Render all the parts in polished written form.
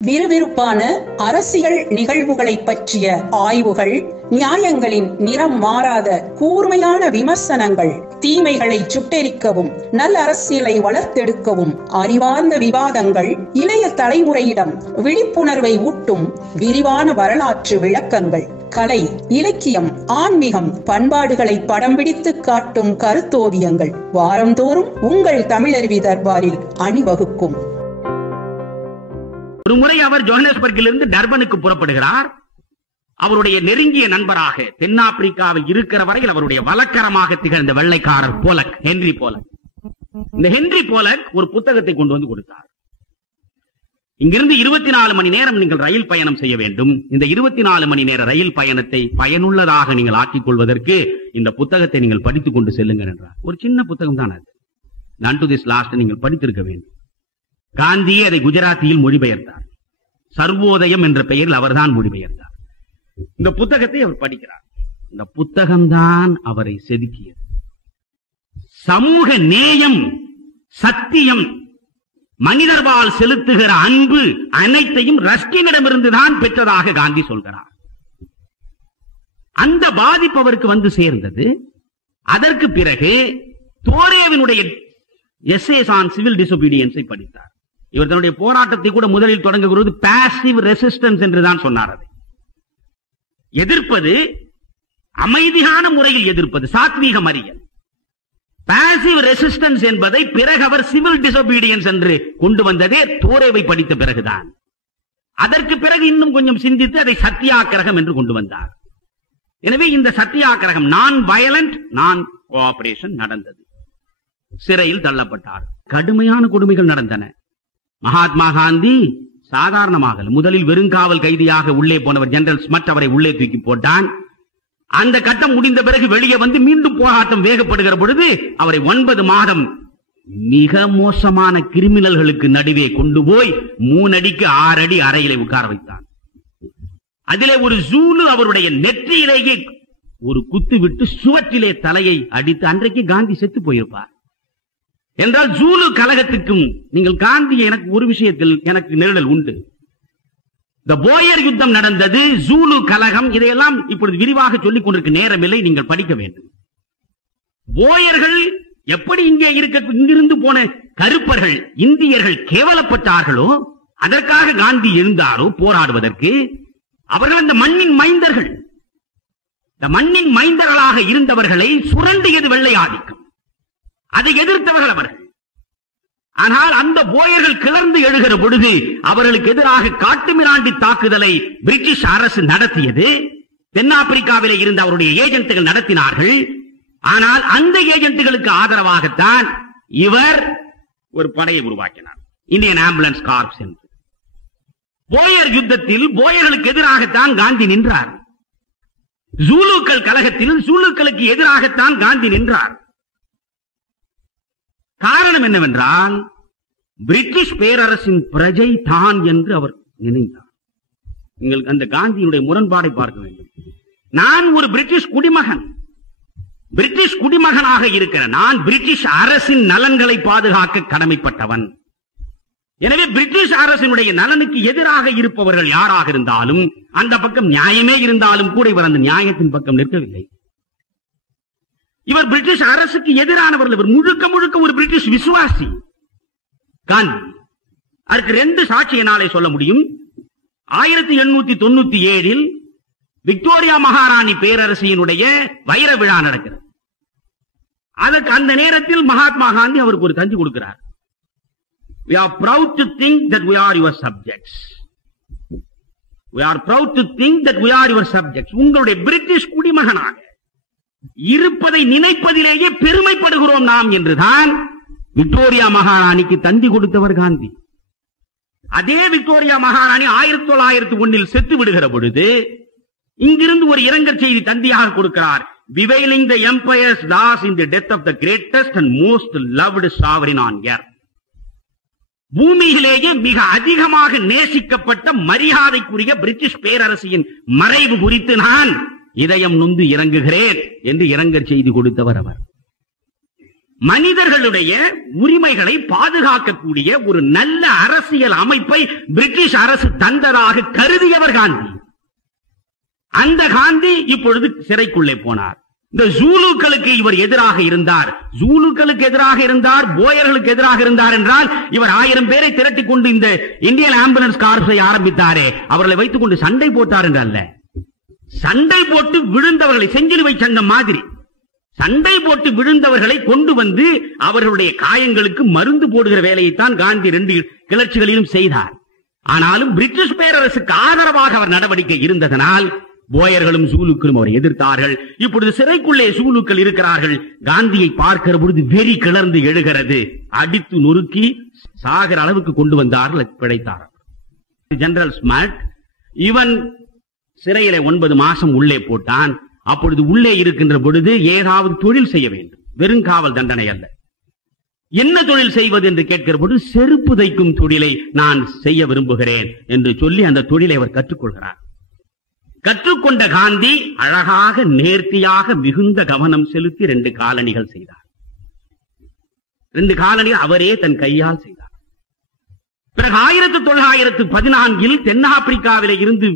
விறுவிறுப்பான அரசியல் நிகழ்வுகளை பற்றிய ஆய்வுகள், நியாயங்களின் நிறம் மாறாத கூர்மையான விமர்சனங்கள், தீமைகளை சுட்டெரிக்கவும் நல்ல அரசியலை வளர்த்தெடுக்கவும் அறிவார்ந்த விவாதங்கள், இளைய தலைமுறையிடம் விழிப்புணர்வை ஊட்டும் விரிவான வரலாற்று விளக்கங்கள், கலை, இலக்கியம், ஆன்மீகம், பண்பாடுகளை படம் பிடித்து காட்டும் கருத்தோவியங்கள் வாரந்தோறும் உங்கள் தமிழருவி தர்பாரில் அணிவகுக்கும். ஒரு முறை அவர் ஜோஹன்னஸ்பர்க்கிலிருந்து டர்பனுக்கு புறப்படுகிறார். அவருடைய நெருங்கிய நண்பராக தென்னாப்பிரிக்காவில் இருக்கிற வரையில் அவருடைய வழக்கரமாக திகழ்ந்த வெள்ளைக்காரர் போலக், ஹென்றி போலக். இந்த ஹென்றி போலக் ஒரு புத்தகத்தை கொண்டு வந்து கொடுத்தார். இங்கிருந்து 24 மணி நேரம் நீங்கள் ரயில் பயணம் செய்ய வேண்டும். இந்த 24 மணி நேர ரயில் பயணத்தை பயனுள்ளதாக நீங்கள் ஆக்கிக் கொள்வதற்கு இந்த புத்தகத்தை நீங்கள் படித்துக் கொண்டு செல்லுங்கள் என்றார். ஒரு சின்ன புத்தகம் தான் அது. நன் டு திஸ் லாஸ்ட் நீங்கள் படித்திருக்க வேண்டும். காந்தியே அதை குஜராத்தியில் மொழிபெயர்த்தார். சர்வோதயம் என்ற பெயரில் அவர்தான் மொழிபெயர்த்தார். இந்த புத்தகத்தை அவர் படிக்கிறார். இந்த புத்தகம்தான் அவரை செதுக்கியது. சமூக நேயம், சத்தியம், மனிதர்பால் செலுத்துகிற அன்பு அனைத்தையும் ரஸ்கினிடமிருந்துதான் பெற்றதாக காந்தி சொல்கிறார். அந்த பாதிப்பு அவருக்கு வந்து சேர்ந்தது. அதற்கு பிறகு தோரேவினுடைய எஸ்ஏஸ் ஆன் சிவில் டிசோபீடியன்ஸை படித்தார். இவர் தன்னுடைய போராட்டத்தை கூட முதலில் தொடங்குகிறது பாசிவ் ரெசிஸ்டன்ஸ் என்றுதான் சொன்னார். அதை எதிர்ப்பது, அமைதியான முறையில் எதிர்ப்பது, சாத்வீக மறியல். பாசிவ் ரெசிஸ்டன்ஸ் என்பதை பிறகு அவர் சிவில் டிசோபீடியன்ஸ் என்று கொண்டு வந்ததே தோரேவை படித்த பிறகுதான். அதற்கு பிறகு இன்னும் கொஞ்சம் சிந்தித்து அதை சத்தியாகிரகம் என்று கொண்டு வந்தார். எனவே இந்த சத்தியாகிரகம் நான் வயலண்ட் நான் கோஆபரேஷன் நடந்தது. சிறையில் தள்ளப்பட்டார். கடுமையான கொடுமைகள் நடந்தன. மகாத்மா காந்தி சாதாரணமாக முதலில் வெறுங்காவல் கைதியாக உள்ளே போனவர் ஜெனரல் ஸ்மட் அவரை உள்ளே தூக்கி போட்டான். அந்த கட்டம் முடிந்த பிறகு வெளியே வந்து மீண்டும் போராட்டம் வேகப்படுகிற பொழுது அவரை 9 மாதம் மிக மோசமான கிரிமினல்களுக்கு நடுவே கொண்டு போய் 3 அடிக்கு 6 அடி அறையிலே உட்கார வைத்தான். அதிலே ஒரு ஜூலு அவருடைய நெற்றியிலேயே ஒரு குத்து விட்டு சுவற்றிலே தலையை அடித்து, அன்றைக்கு காந்தி செத்து போயிருப்பார். என்றால் ஜூலு கலகத்துக்கும் நீங்கள் காந்தி, எனக்கு ஒரு விஷயத்தில் எனக்கு நெருடல் உண்டு. இந்த போயர் யுத்தம் நடந்தது, ஜூலு கலகம், இதையெல்லாம் இப்பொழுது விரிவாக சொல்லிக் கொண்டிருக்க நேரமில்லை, நீங்கள் படிக்க வேண்டும். போயர்கள் எப்படி இங்கிருந்து போன கருப்பர்கள் இந்தியர்கள் கேவலப்பட்டார்களோ, அதற்காக காந்தி எழுந்தாரோ போராடுவதற்கு, அவர்கள் அந்த மண்ணின் மைந்தர்கள். இந்த மண்ணின் மைந்தர்களாக இருந்தவர்களை சுரண்டியது வெள்ளை ஆதிக்கம். அதை எதிர்த்தவர்கள் அவர்கள். ஆனால் அந்த போயர்கள் கிளர்ந்து எழுகிற பொழுது அவர்களுக்கு எதிராக காட்டுமிராண்டி தாக்குதலை பிரிட்டிஷ் அரசு நடத்தியது. தென்னாப்பிரிக்காவிலே இருந்த அவருடைய ஏஜென்ட்டுகள் நடத்தினார்கள். ஆனால் அந்த ஏஜென்ட்டுகளுக்கு ஆதரவாகத்தான் இவர் ஒரு படையை உருவாக்கினார், இந்தியன் ஆம்புலன்ஸ் கார்ப்ஸ் என்று. போயர் யுத்தத்தில் போயர்களுக்கு எதிராகத்தான் காந்தி நின்றார். ஜூலுக்கள் கலகத்தில் ஜூலுக்களுக்கு எதிராகத்தான் காந்தி நின்றார். காரணம் என்னவென்றால் பிரிட்டிஷ் பேரரசின் பிரஜை தான் என்று அவர் நினைத்தார். நீங்கள் அந்த காந்தியினுடைய முரண்பாடை பார்க்க வேண்டும். நான் ஒரு பிரிட்டிஷ் குடிமகன், பிரிட்டிஷ் குடிமகனாக இருக்கிற நான் பிரிட்டிஷ் அரசின் நலன்களை பாதுகாக்க கடமைப்பட்டவன். எனவே பிரிட்டிஷ் அரசினுடைய நலனுக்கு எதிராக இருப்பவர்கள் யாராக இருந்தாலும், அந்த பக்கம் நியாயமே இருந்தாலும் கூட இவர் அந்த நியாயத்தின் பக்கம் நிற்கவில்லை. இவர் பிரிட்டிஷ் அரசுக்கு எதிரானவர்கள். இவர் முழுக்க முழுக்க ஒரு பிரிட்டிஷ் விசுவாசி காந்தி. அதற்கு 2 சாட்சி என்னாலே சொல்ல முடியும். 1897 விக்டோரியா மகாராணி பேரரசியினுடைய வைர விழா நடக்கிறது. அதற்கு அந்த நேரத்தில் மகாத்மா காந்தி அவருக்கு ஒரு தந்தி கொடுக்கிறார். We are proud to think that we are your subjects. We are proud to think that we are your subjects. உங்களுடைய பிரிட்டிஷ் குடிமகனாக இருப்பதை நினைப்பதிலேயே பெருமைப்படுகிறோம் நாம் என்றுதான் விக்டோரியா மகாராணிக்கு தந்தி கொடுத்தவர் காந்தி. அதே விக்டோரியா மகாராணி 1901 செத்து விடுகிற பொழுது இங்கிருந்து ஒரு இரங்கற் செய்தி தந்தியாக கொடுக்கிறார். Bewailing the empire's loss in the death of the greatest and most loved sovereign on earth. பூமியிலேயே மிக அதிகமாக நேசிக்கப்பட்ட மரியாதைக்குரிய பிரிட்டிஷ் பேரரசின் மறைவு குறித்து நான் இதயம் நொந்து இறங்குகிறேன் என்று இரங்கற் செய்தி கொடுத்தவர் அவர். மனிதர்களுடைய உரிமைகளை பாதுகாக்கக்கூடிய ஒரு நல்ல அரசியல் அமைப்பை பிரிட்டிஷ் அரசு தந்ததாக கருதியவர் காந்தி. அந்த காந்தி இப்பொழுது சிறைக்குள்ளே போனார். இந்த ஜூலுக்களுக்கு இவர் எதிராக இருந்தார், போயர்களுக்கு எதிராக இருந்தார் என்றால் இவர் 1000 பேரை திரட்டிக் கொண்டு இந்த இந்தியன் ஆம்புலன்ஸ் கார்ப்ஸை ஆரம்பித்தாரே, அவர்களை வைத்துக் கொண்டு சண்டை போட்டார் என்றல்ல, சண்டை போட்டு விழுந்தவர்களை, செஞ்சிலுவை சங்கம் மாதிரி சண்டை போட்டு விழுந்தவர்களை கொண்டு வந்து அவர்களுடைய காயங்களுக்கு மருந்து போடுகிற வேலையைத்தான் காந்தி 2 கிளர்ச்சிகளிலும் செய்தார். ஆனாலும் பிரிட்டிஷ் பேரரசுக்கு ஆதரவாக அவர் நடவடிக்கை இருந்ததனால் போயர்களும் சூலுக்களும் அவரை எதிர்த்தார்கள். இப்பொழுது சிறைக்குள்ளே சூலுக்கள் இருக்கிறார்கள். காந்தியை பார்க்கிற பொழுது வெறி கிளர்ந்து எழுகிறது. அடித்து நொறுக்கி சாகிற அளவுக்கு கொண்டு வந்தார்கள், பிழைத்தார். ஜெனரல் ஸ்மார்ட் இவன் சிறையில 9 மாசம் உள்ளே போட்டான். அப்பொழுது உள்ளே இருக்கின்ற பொழுது ஏதாவது தொழில் செய்ய வேண்டும், வெறும் காவல் தண்டனை அல்ல. என்ன தொழில் செய்வது என்று கேட்கிற பொழுது செருப்பு தைக்கும் தொழிலை நான் செய்ய விரும்புகிறேன் என்று சொல்லி அந்த தொழிலை அவர் கற்றுக்கொள்கிறார். கற்றுக்கொண்ட காந்தி அழகாக நேர்த்தியாக மிகுந்த கவனம் செலுத்தி 2 காலணிகள் செய்தார். 2 காலணிகள் அவரே தன் கையால் செய்தார். பிறகு 1914 தென்னாப்பிரிக்காவிலே இருந்து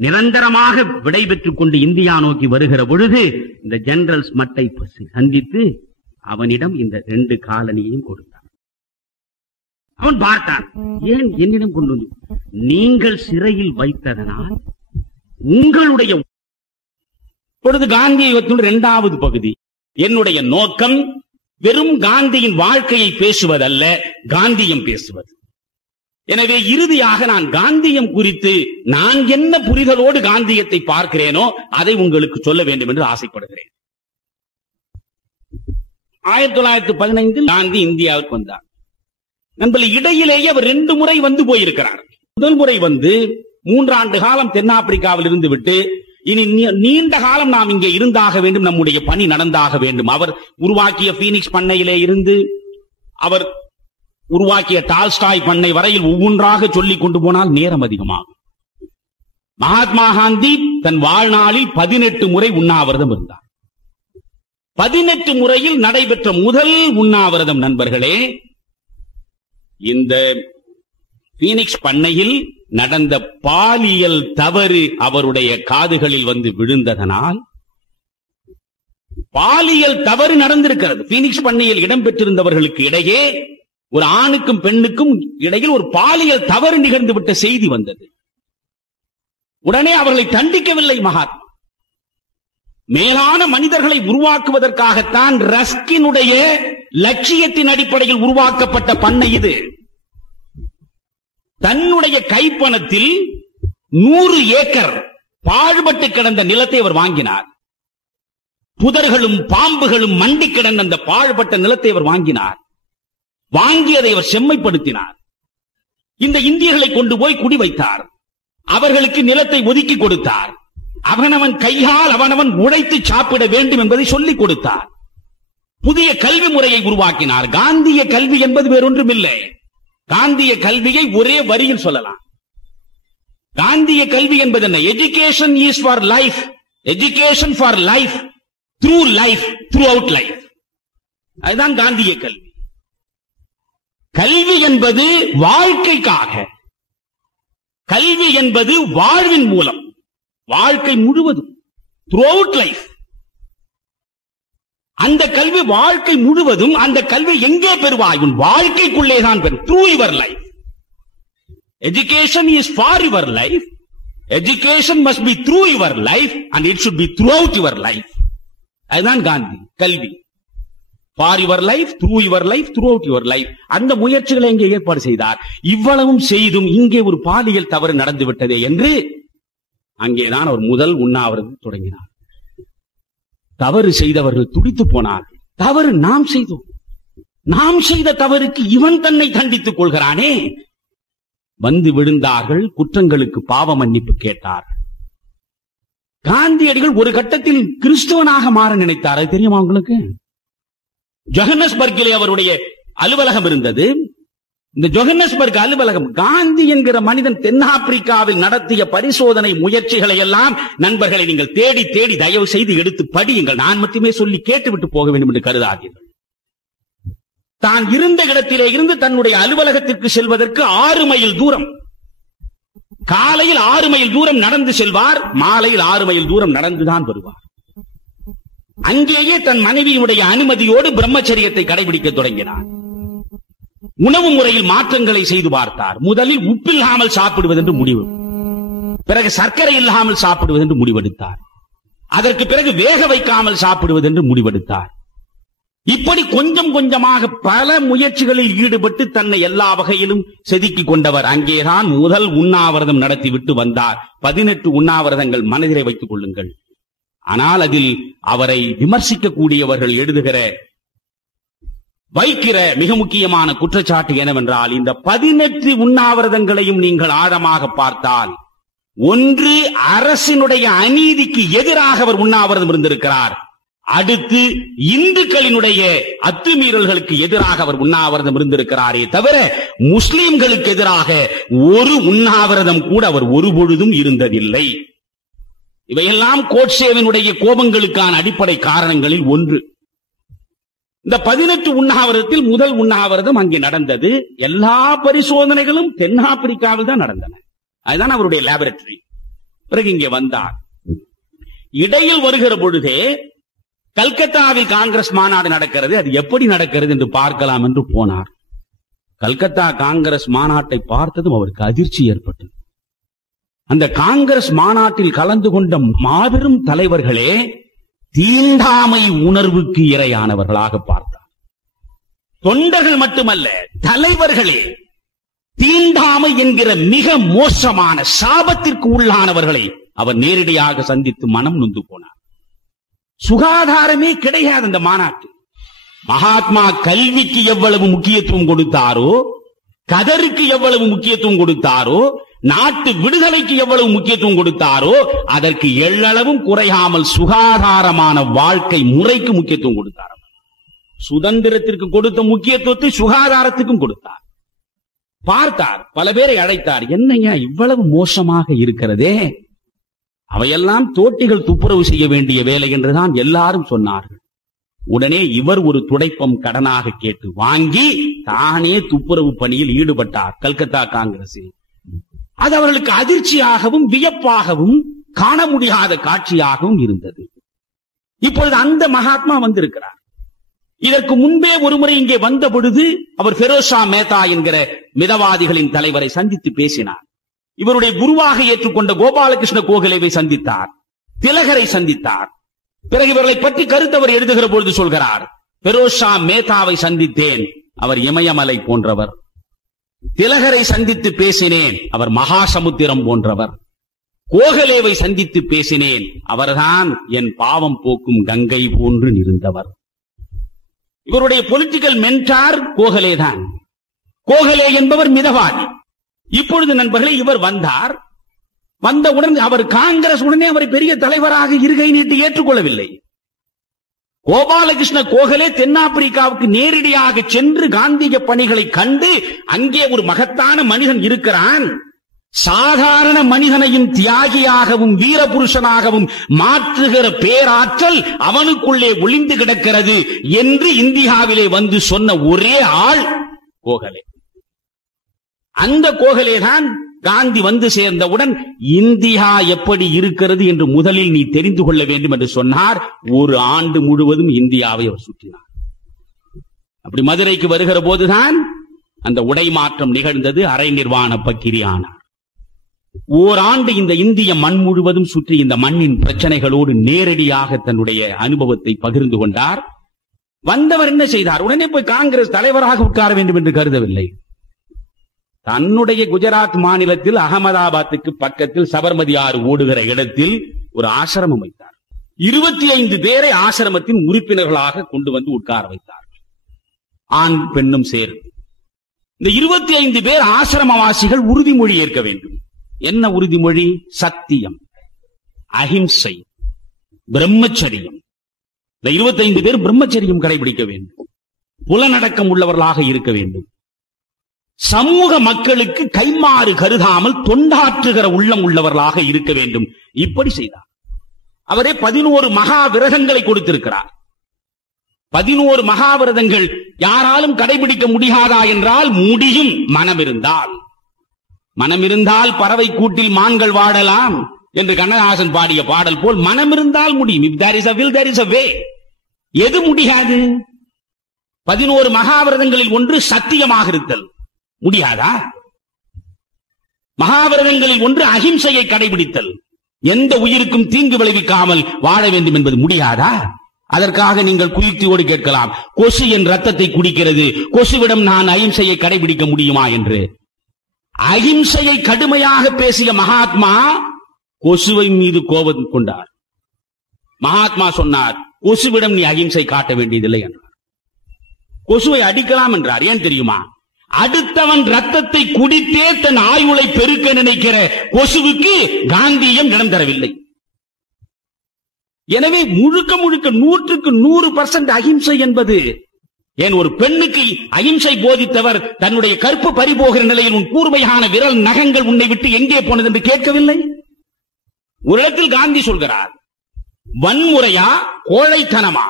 நிரந்தரமாக விடை பெற்றுக் கொண்டு இந்தியா நோக்கி வருகிற பொழுது இந்த ஜெனரல் ஸ்மட்டை சந்தித்து அவனிடம் இந்த 2 காலணியையும் கொடுத்தான். அவன் பார்த்தான், ஏன் என்னிடம் கொண்டு வந்து, நீங்கள் சிறையில் வைத்ததனால் உங்களுடைய. பொழுது காந்தியை 2வது பகுதி, என்னுடைய நோக்கம் வெறும் காந்தியின் வாழ்க்கையை பேசுவதல்ல, காந்தியம் பேசுவது. எனவே இறுதியாக நான் காந்தியம் குறித்து நான் என்ன புரிதலோடு காந்தியத்தை பார்க்கிறேனோ அதை உங்களுக்கு சொல்ல வேண்டும் என்று ஆசைப்படுகிறேன். 1915 காந்தி இந்தியாவுக்கு வந்தார். நண்பர்கள், இடையிலேயே அவர் 2 முறை வந்து போயிருக்கிறார். முதல் முறை வந்து 3 ஆண்டு காலம் தென்னாப்பிரிக்காவில் இருந்து விட்டு இனி நீண்ட காலம் நாம் இங்கே இருந்தாக வேண்டும், நம்முடைய பணி நடந்தாக வேண்டும். அவர் உருவாக்கிய பீனிக்ஸ் பண்ணையிலே இருந்து அவர் உருவாக்கிய டால்ஸ்டாய் பண்ணை வரையில் ஒவ்வொன்றாக சொல்லிக் கொண்டு போனால் நேரம் அதிகமாகும். மகாத்மா காந்தி தன் வாழ்நாளில் 18 முறை உண்ணாவிரதம் இருந்தார். 18 முறையில் நடைபெற்ற முதல் உண்ணாவிரதம் நண்பர்களே இந்த பீனிக்ஸ் பண்ணையில் நடந்த பாலியல் தவறு அவருடைய காதுகளில் வந்து விழுந்ததனால், பாலியல் தவறு நடந்திருக்கிறது. பீனிக்ஸ் பண்ணையில் இடம்பெற்றிருந்தவர்களுக்கு இடையே ஒரு ஆணுக்கும் பெண்ணுக்கும் இடையில் ஒரு பாலியல் தவறு நிகழ்ந்து விட்ட செய்தி வந்தது. உடனே அவர்களை தண்டிக்கவில்லை மகாத்மா. மேலான மனிதர்களை உருவாக்குவதற்காகத்தான் ரஸ்கினுடைய லட்சியத்தின் அடிப்படையில் உருவாக்கப்பட்ட பண்ணை இது. தன்னுடைய கைப்பணத்தில் 100 ஏக்கர் பாழ்பட்டு கிடந்த நிலத்தை அவர் வாங்கினார். புதர்களும் பாம்புகளும் மண்டி கிடந்த அந்த பாழ்பட்ட நிலத்தை அவர் வாங்கினார். வாங்கியதை அவர் செம்மைப்படுத்தினார். இந்த இந்தியர்களை கொண்டு போய் குடி வைத்தார். அவர்களுக்கு நிலத்தை ஒதுக்கி கொடுத்தார். அவனவன் கையால் அவனவன் உழைத்து சாப்பிட வேண்டும் என்பதை சொல்லிக் கொடுத்தார். புதிய கல்வி முறையை உருவாக்கினார். காந்திய கல்வி என்பது வேறொன்றும் இல்லை. காந்திய கல்வியை ஒரே வரியில் சொல்லலாம். காந்திய கல்வி என்பது என்ன? Education is for life, education for life, through life, through out life. அதுதான் காந்திய கல்வி. கல்வி என்பது வாழ்க்கைக்காக, கல்வி என்பது வாழ்வின் மூலம், வாழ்க்கை முழுவதும், த்ரூ அவுட் லைஃப். அந்த கல்வி வாழ்க்கை முழுவதும், அந்த கல்வி எங்கே பெறுவாய்? உன் வாழ்க்கைக்குள்ளே தான் பெறும். Through your life. Education is for your life, education must be through your life and it should be through out your life. அதுதான் காந்தி கல்வி. For your life, through your life, through out your life. அந்த முயற்சிகளை இங்கே ஏற்பாடு செய்தார். இவ்வளவும் செய்தும் இங்கே ஒரு பாலியல் தவறு நடந்து விட்டதே என்று அங்கேதான் அவர் முதல் உண்ணாவிரதம் தொடங்கினார். தவறு செய்தவர்கள் துடித்து போனார்கள். தவறு நாம் செய்தோம், நாம் செய்த தவறுக்கு இவன் தன்னை தண்டித்துக் கொள்கிறானே. வந்து விழுந்தார்கள். குற்றங்களுக்கு பாவ மன்னிப்பு கேட்டார்கள். காந்தியடிகள் ஒரு கட்டத்தில் கிறிஸ்தவனாக மாற நினைத்தார். அது தெரியுமா உங்களுக்கு? ஜோஹன்னஸ்பர்க்கிலே அவருடைய அலுவலகம் இருந்தது. இந்த ஜோஹன்னஸ்பர்க் அலுவலகம், காந்தி என்கிற மனிதன் தென்னாப்பிரிக்காவில் நடத்திய பரிசோதனை முயற்சிகளை எல்லாம் நண்பர்களை நீங்கள் தேடி தேடி தயவு செய்து எடுத்து படியுங்கள். நான் மட்டுமே சொல்லி கேட்டுவிட்டு போக வேண்டும் என்று கருதாதீர்கள். தான் இருந்த இடத்திலே இருந்து தன்னுடைய அலுவலகத்திற்கு செல்வதற்கு 6 மைல் தூரம், காலையில் 6 மைல் தூரம் நடந்து செல்வார், மாலையில் 6 மைல் தூரம் நடந்துதான் வருவார். அங்கேயே தன் மனைவியுடைய அனுமதியோடு பிரம்மச்சரியத்தை கடைபிடிக்க தொடங்கினார். உணவு முறையில் மாற்றங்களை செய்து பார்த்தார். முதலில் உப்பில்லாமல் சாப்பிடுவது என்று முடிவு, பிறகு சர்க்கரை இல்லாமல் சாப்பிடுவது என்று முடிவெடுத்தார். அதற்கு பிறகு வேக வைக்காமல் சாப்பிடுவது என்று முடிவெடுத்தார். இப்படி கொஞ்சம் கொஞ்சமாக பல முயற்சிகளில் ஈடுபட்டு தன்னை எல்லா வகையிலும் செதுக்கிக் கொண்டவர். அங்கேதான் முதல் உண்ணாவிரதம் நடத்திவிட்டு வந்தார். 18 உண்ணாவிரதங்கள் மனதிலே வைத்துக் கொள்ளுங்கள். ஆனால் அதில் அவரை விமர்சிக்கக்கூடியவர்கள் வைக்கிற மிக முக்கியமான குற்றச்சாட்டு என்னவென்றால், இந்த 18 உண்ணாவிரதங்களையும் நீங்கள் ஆழமாக பார்த்தால், ஒன்று அரசினுடைய அநீதிக்கு எதிராக அவர் உண்ணாவிரதம் இருந்திருக்கிறார். அடுத்து இந்துக்களினுடைய அத்துமீறல்களுக்கு எதிராக அவர் உண்ணாவிரதம் இருந்திருக்கிறாரே தவிர முஸ்லிம்களுக்கு எதிராக ஒரு உண்ணாவிரதம் கூட அவர் ஒருபொழுதும் இருந்ததில்லை. இவையெல்லாம் கோட்சேவினுடைய கோபங்களுக்கான அடிப்படை காரணங்களில் ஒன்று. இந்த 18 உண்ணாவிரதத்தில் முதல் உண்ணாவிரதம் அங்கே நடந்தது. எல்லா பரிசோதனைகளும் தென்னாப்பிரிக்காவில் தான் நடந்தன. அதுதான் அவருடைய லேபரட்டரி. பிறகு இங்கே வந்தார். இடையில் வருகிற பொழுதே கல்கத்தாவில் காங்கிரஸ் மாநாடு நடக்கிறது, அது எப்படி நடக்கிறது என்று பார்க்கலாம் என்று போனார். கல்கத்தா காங்கிரஸ் மாநாட்டை பார்த்ததும் அவருக்கு அதிர்ச்சி ஏற்பட்டது. அந்த காங்கிரஸ் மாநாட்டில் கலந்து கொண்ட மாபெரும் தலைவர்களே தீண்டாமை உணர்வுக்கு இரையானவர்களாக பார்த்தார். தொண்டர்கள் மட்டுமல்ல, தலைவர்களே தீண்டாமை என்கிற மிக மோசமான சாபத்திற்கு உள்ளானவர்களை அவர் நேரடியாக சந்தித்து மனம் நொந்து போனார். சுகாதாரமே கிடையாது அந்த மாநாட்டில். மகாத்மா கல்விக்கு எவ்வளவு முக்கியத்துவம் கொடுத்தாரோ, கதருக்கு எவ்வளவு முக்கியத்துவம் கொடுத்தாரோ, நாட்டு விடுதலைக்கு எவ்வளவு முக்கியத்துவம் கொடுத்தாரோ, அதற்கு எள்ளளவும் குறையாமல் சுகாதாரமான வாழ்க்கை முறைக்கு முக்கியத்துவம் கொடுத்தார். சுதந்திரத்திற்கு கொடுத்த முக்கியத்துவத்தை சுகாதாரத்துக்கும் கொடுத்தார். பார்த்தார், பல பேரை அழைத்தார். என்னையா இவ்வளவு மோசமாக இருக்கிறதே, அவையெல்லாம் தோட்டிகள் துப்புரவு செய்ய வேண்டிய வேலை என்றுதான் எல்லாரும் சொன்னார்கள். உடனே இவர் ஒரு துடைப்பம் கடனாக கேட்டு வாங்கி தானே துப்புரவு பணியில் ஈடுபட்டார் கல்கத்தா காங்கிரஸில். அது அவர்களுக்கு அதிர்ச்சியாகவும் வியப்பாகவும் காண முடியாத காட்சியாகவும் இருந்தது. இப்பொழுது அந்த மகாத்மா வந்திருக்கிறார். இதற்கு முன்பே ஒருமுறை இங்கே வந்த பொழுது அவர் ஃபெரோஷா மேத்தா என்கிற மிதவாதிகளின் தலைவரை சந்தித்து பேசினார். இவருடைய குருவாக ஏற்றுக்கொண்ட கோபாலகிருஷ்ண கோகலேவை சந்தித்தார், திலகரை சந்தித்தார். பிறகு இவர்களை பற்றி கருத்தவர் எழுதுகிற பொழுது சொல்கிறார், ஃபெரோஷா மேத்தாவை சந்தித்தேன், அவர் இமயமலை போன்றவர். திலகரை சந்தித்து பேசினேன், அவர் மகாசமுத்திரம் போன்றவர். கோகலேவை சந்தித்து பேசினேன், அவர்தான் என் பாவம் போக்கும் கங்கை போன்று இருந்தவர். இவருடைய பொலிட்டிக்கல் மென்டார் கோகலே தான். கோகலே என்பவர் மிதவாதி. இப்பொழுது நண்பர்களே இவர் வந்தார். வந்தவுடன் அவர் காங்கிரஸ் உடனே அவரை பெரிய தலைவராக இருகை நீட்டி ஏற்றுக்கொள்ளவில்லை. கோபாலகிருஷ்ண கோகலே தென்னாப்பிரிக்காவுக்கு நேரடியாக சென்று காந்திய பணிகளை கண்டு அங்கே ஒரு மகத்தான மனிதன் இருக்கிறான், சாதாரண மனிதனையும் தியாகியாகவும் வீரபுருஷனாகவும் மாற்றுகிற பேராற்றல் அவனுக்குள்ளே ஒளிந்து கிடக்கிறது என்று இந்தியாவிலே வந்து சொன்ன ஒரே ஆள் கோகலே. அந்த கோகலே தான் காந்தி வந்து சேர்ந்தவுடன் இந்தியா எப்படி இருக்கிறது என்று முதலில் நீ தெரிந்து கொள்ள வேண்டும் என்று சொன்னார். ஒரு ஆண்டு முழுவதும் இந்தியாவை அவர் சுற்றினார். அப்படி மதுரைக்கு வருகிற போதுதான் அந்த உடை மாற்றம் நிகழ்ந்தது. அரை நிர்வாண பக்கிரி ஆனார். ஓராண்டு இந்த இந்திய மண் முழுவதும் சுற்றி இந்த மண்ணின் பிரச்சனைகளோடு நேரடியாக தன்னுடைய அனுபவத்தை பகிர்ந்து கொண்டார். வந்தவர் என்ன செய்தார்? உடனே போய் காங்கிரஸ் தலைவராக உட்கார வேண்டும் என்று கருதவில்லை. தன்னுடைய குஜராத் மாநிலத்தில் அகமதாபாத்துக்கு பக்கத்தில் சபர்மதி ஆறு ஓடுகிற இடத்தில் ஒரு ஆசிரமம் வைத்தார். 25 பேரை ஆசிரமத்தின் உறுப்பினர்களாக கொண்டு வந்து உட்கார வைத்தார், ஆண் பெண்ணும் சேர்ந்து. இந்த 25 பேர் ஆசிரமவாசிகள் உறுதிமொழி ஏற்க வேண்டும். என்ன உறுதிமொழி? சத்தியம், அஹிம்சை, பிரம்மச்சரியம். இந்த 25 பேர் பிரம்மச்சரியம் கடைபிடிக்க வேண்டும், புலனடக்கம் உள்ளவர்களாக இருக்க வேண்டும், சமூக மக்களுக்கு கைமாறு கருதாமல் தொண்டாற்றுகிற உள்ளம் உள்ளவர்களாக இருக்க வேண்டும். இப்படி செய்தார். அவரே 11 மகா விரதங்களை கொடுத்திருக்கிறார். 11 மகாவிரதங்கள் யாராலும் கடைபிடிக்க முடியாதா என்றால் முடியும். மனம் இருந்தால். மனம் இருந்தால் பறவை கூட்டில் மான்கள் வாழலாம் என்று கண்ணதாசன் பாடிய பாடல் போல் மனம் இருந்தால் முடியும். If there is a will, there is a way. எது முடியாது? 11 மகாவிரதங்களில் ஒன்று சத்தியமாக இருத்தல் முடியாதா? மகாவிரதங்களில் ஒன்று அகிம்சையை கடைபிடித்தல், எந்த உயிருக்கும் தீங்கு விளைவிக்காமல் வாழ வேண்டும் என்பது முடியாதா? அதற்காக நீங்கள் குயுக்தியோடு கேட்கலாம், கொசு என் ரத்தத்தை குடிக்கிறது, கொசுவிடம் நான் அகிம்சையை கடைபிடிக்க முடியுமா என்று. அகிம்சையை கடுமையாக பேசிய மகாத்மா கொசுவை மீது கோபம் கொண்டார். மகாத்மா சொன்னார், கொசுவிடம் நீ அகிம்சை காட்ட வேண்டியதில்லை என்றார். கொசுவை அடிக்கலாம் என்றார். ஏன் தெரியுமா? அடுத்தவன் ரத்தத்தை குடித்தே தன் ஆயுளை பெருக்க நினைக்கிற கொசுவுக்கு காந்தியம் இடம் தரவில்லை. எனவே முழுக்க முழுக்க 100% அகிம்சை என்பது, ஏன் ஒரு பெண்ணுக்கு அகிம்சை போதித்தவர் தன்னுடைய கற்பு பறிபோகிற நிலையில் உன் கூர்மையான விரல் நகங்கள் உன்னை விட்டு எங்கே போனது என்று கேட்கவில்லை. ஒரு இடத்தில் காந்தி சொல்கிறார், வன்முறையா கோழைத்தனமா,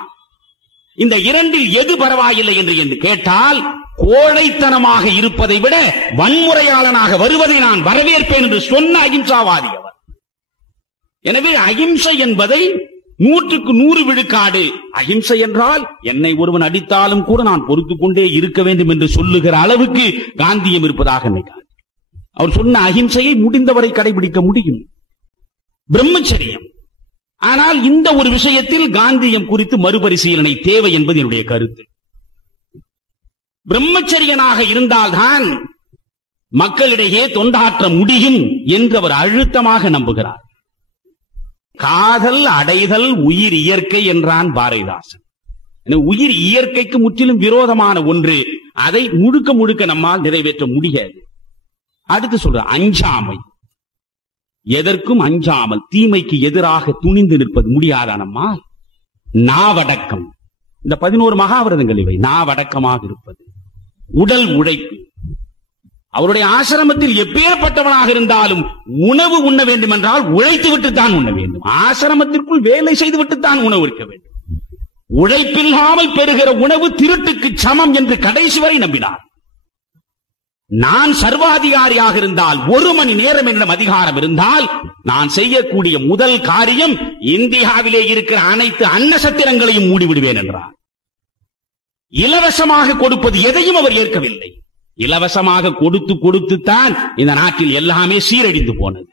இந்த இரண்டில் எது பரவாயில்லை என்று கேட்டால் கோழைத்தனமாக இருப்பதை விட வன்முறையாளனாக வருவதை நான் வரவேற்பேன் என்று சொன்ன அகிம்சாவாதி அவர். எனவே அகிம்சை என்பதை 100% விழுக்காடு அகிம்சை என்றால் என்னை ஒருவன் அடித்தாலும் கூட நான் பொறுத்துக் கொண்டே இருக்க வேண்டும் என்று சொல்லுகிற அளவுக்கு காந்தியம் இருப்பதாக நினைக்கிறார். அவர் சொன்ன அகிம்சையை முடிந்தவரை கடைபிடிக்க முடியும். பிரம்மச்சரியம். ஆனால் இந்த ஒரு விஷயத்தில் காந்தியம் குறித்து மறுபரிசீலனை தேவை என்பது என்னுடைய கருத்து. பிரம்மச்சரியனாக இருந்தால்தான் மக்களிடையே தொண்டாற்ற முடியும் என்று அவர் அழுத்தமாக நம்புகிறார். காதல் அடைதல் உயிர் இயற்கை என்றான் பாரதிதாசன். உயிர் இயற்கைக்கு முற்றிலும் விரோதமான ஒன்று, அதை முழுக்க முழுக்க நம்மால் நிறைவேற்ற முடியாது. அடுத்து சொல்ற அஞ்சாமை, எதற்கும் அஞ்சாமல் தீமைக்கு எதிராக துணிந்து நிற்பது முடியாதா நம்மால். நாவடக்கம், இந்த 11 மகாவிரதங்கள் இவை. நாவடக்கமாக இருப்பது, உடல் உழைப்பு. அவருடைய ஆசிரமத்தில் எப்பேற்பட்டவனாக இருந்தாலும் உணவு உண்ண வேண்டும் என்றால் உழைத்து விட்டுத்தான் உண்ண வேண்டும். ஆசிரமத்திற்குள் வேலை செய்து விட்டுத்தான் உணவு இருக்க வேண்டும். உழைப்பில்லாமல் பெறுகிற உணவு திருட்டுக்கு சமம் என்று கடைசி வரை நம்பினார். நான் சர்வாதிகாரியாக இருந்தால் 1 மணி நேரம் என்னிடம் அதிகாரம் இருந்தால் நான் செய்யக்கூடிய முதல் காரியம் இந்தியாவிலே இருக்கிற அனைத்து அன்னசத்திரங்களையும் மூடிவிடுவேன் என்றார். இலவசமாக கொடுப்பது எதையும் அவர் ஏற்கவில்லை. இலவசமாக கொடுத்து கொடுத்துத்தான் இந்த நாட்டில் எல்லாமே சீரழிந்து போனது.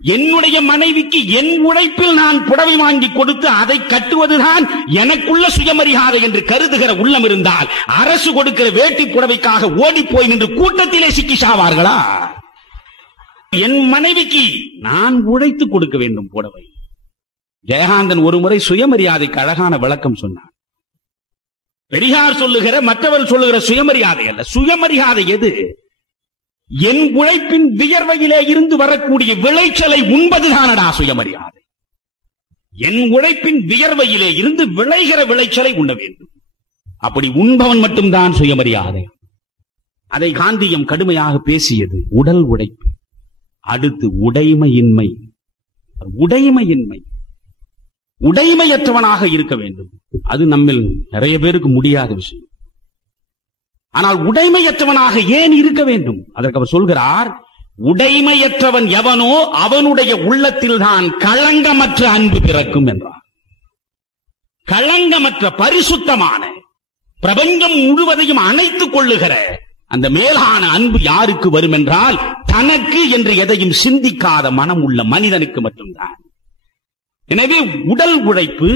என்னுடைய மனைவிக்கு என் உழைப்பில் நான் புடவை வாங்கி கொடுத்து அதை கட்டுவதுதான் எனக்குள்ள சுயமரியாதை என்று கருதுகிற உள்ளம் இருந்தால் அரசு கொடுக்கிற வேட்டி புடவைக்காக ஓடிப்போய் நின்று கூட்டத்திலே சிக்கி சாவார்களா? என் மனைவிக்கு நான் உழைத்து கொடுக்க வேண்டும் புடவை. ஜெயகாந்தன் ஒருமுறை சுயமரியாதைக்கு அழகான விளக்கம் சொன்னார். பெரியார் சொல்லுகிற மற்றவர் சொல்லுகிற சுயமரியாதை அல்ல. சுயமரியாதை எது? என் உழைப்பின் வியர்வையிலே இருந்து வரக்கூடிய விளைச்சலை உண்பதுதானடா சுயமரியாதை. என் உழைப்பின் வியர்வையிலே இருந்து விளைகிற விளைச்சலை உண்ண வேண்டும். அப்படி உண்பவன் மட்டும்தான் சுயமரியாதை. அதை காந்தியம் கடுமையாக பேசியது. உடல் உழைப்பு. அடுத்து உடைமையின்மை. உடைமையின்மை, உடைமையற்றவனாக இருக்க வேண்டும். அது நம்மில் நிறைய பேருக்கு முடியாத விஷயம். ஆனால் உடைமையற்றவனாக ஏன் இருக்க வேண்டும்? அதற்கு அவர் சொல்கிறார், உடைமையற்றவன் எவனோ அவனுடைய உள்ளத்தில் தான் களங்கமற்ற அன்பு பிறக்கும் என்றார். களங்கமற்ற பரிசுத்தமான பிரபஞ்சம் முழுவதையும் அணைத்துக் கொள்ளுகிற அந்த மேலான அன்பு யாருக்கு வரும் என்றால் தனக்கு என்று எதையும் சிந்திக்காத மனம் உள்ள மனிதனுக்கு மட்டும்தான். எனவே உடல் உழைப்பு,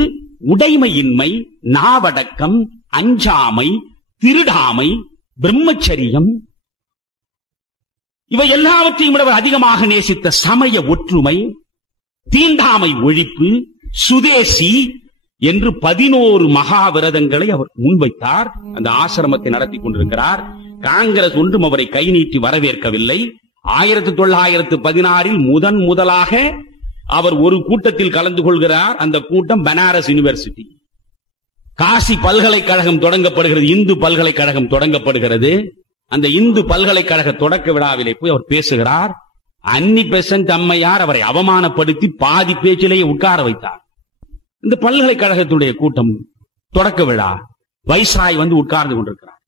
உடைமையின்மை, நாவடக்கம், அஞ்சாமை, திருடாமை, பிரம்மச்சரியம், இவை எல்லாவற்றையும் விட அதிகமாக நேசித்த சமய ஒற்றுமை, தீண்டாமை ஒழிப்பு, சுதேசி என்று 11 மகாவிரதங்களை அவர் முன்வைத்தார். அந்த ஆசிரமத்தை நடத்தி கொண்டிருக்கிறார். காங்கிரஸ் ஒன்றும் அவரை கை நீட்டி வரவேற்கவில்லை. 1916 முதலாக அவர் ஒரு கூட்டத்தில் கலந்து கொள்கிறார். அந்த கூட்டம் பனாரஸ் யூனிவர்சிட்டி. காசி பல்கலைக்கழகம் தொடங்கப்படுகிறது, இந்து பல்கலைக்கழகம் தொடங்கப்படுகிறது. அந்த இந்து பல்கலைக்கழக தொடக்க விழாவிலே போய் அவர் பேசுகிறார். அன்னி பெசன்ட் அம்மையார் அவரை அவமானப்படுத்தி பாதி பேச்சிலேயே உட்கார வைத்தார். இந்த பல்கலைக்கழகத்துடைய கூட்டம் தொடக்க விழா. வைஸ்ராய் வந்து உட்கார்ந்து கொண்டிருக்கிறார்.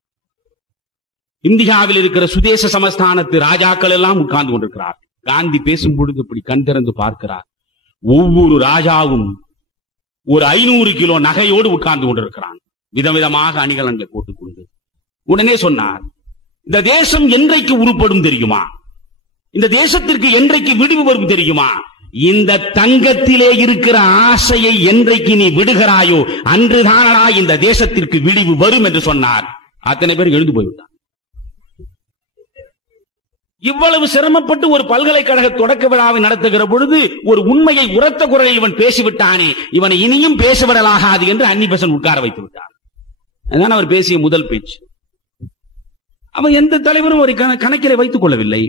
இந்தியாவில் இருக்கிற சுதேச சமஸ்தானத்து ராஜாக்கள் எல்லாம் உட்கார்ந்து கொண்டிருக்கிறார். காந்தி பேசும் பொழுது இப்படி கண் திறந்து பார்க்கிறார். ஒவ்வொரு ராஜாவும் ஒரு 500 கிலோ நகையோடு உட்கார்ந்து கொண்டிருக்கிறான், விதவிதமாக அணிகலன்களை போட்டுக்கொண்டு. உடனே சொன்னார், இந்த தேசம் என்றைக்கு உருப்படும் தெரியுமா? இந்த தேசத்திற்கு என்றைக்கு விடிவு வரும் தெரியுமா? இந்த தங்கத்திலே இருக்கிற ஆசையை என்றைக்கு நீ விடுகிறாயோ அன்றுதானடா இந்த தேசத்திற்கு விடிவு வரும் என்று சொன்னார். அத்தனை பேர் எழுந்து போய்விட்டார். இவ்வளவு சிரமப்பட்டு ஒரு பல்கலைக்கழக தொடக்க விழாவை நடத்துகிற பொழுது ஒரு உண்மையை உரத்த குரலில் இவன் பேசிவிட்டானே, இவனை இனியும் பேசவிடலாகாது என்று அன்னி பெசன்ட் உட்கார வைத்து விட்டார். அதுதான் அவர் பேசிய முதல் பேச்சு. அவர் எந்த தலைவரும் ஒரு கணக்கிலே வைத்துக் கொள்ளவில்லை.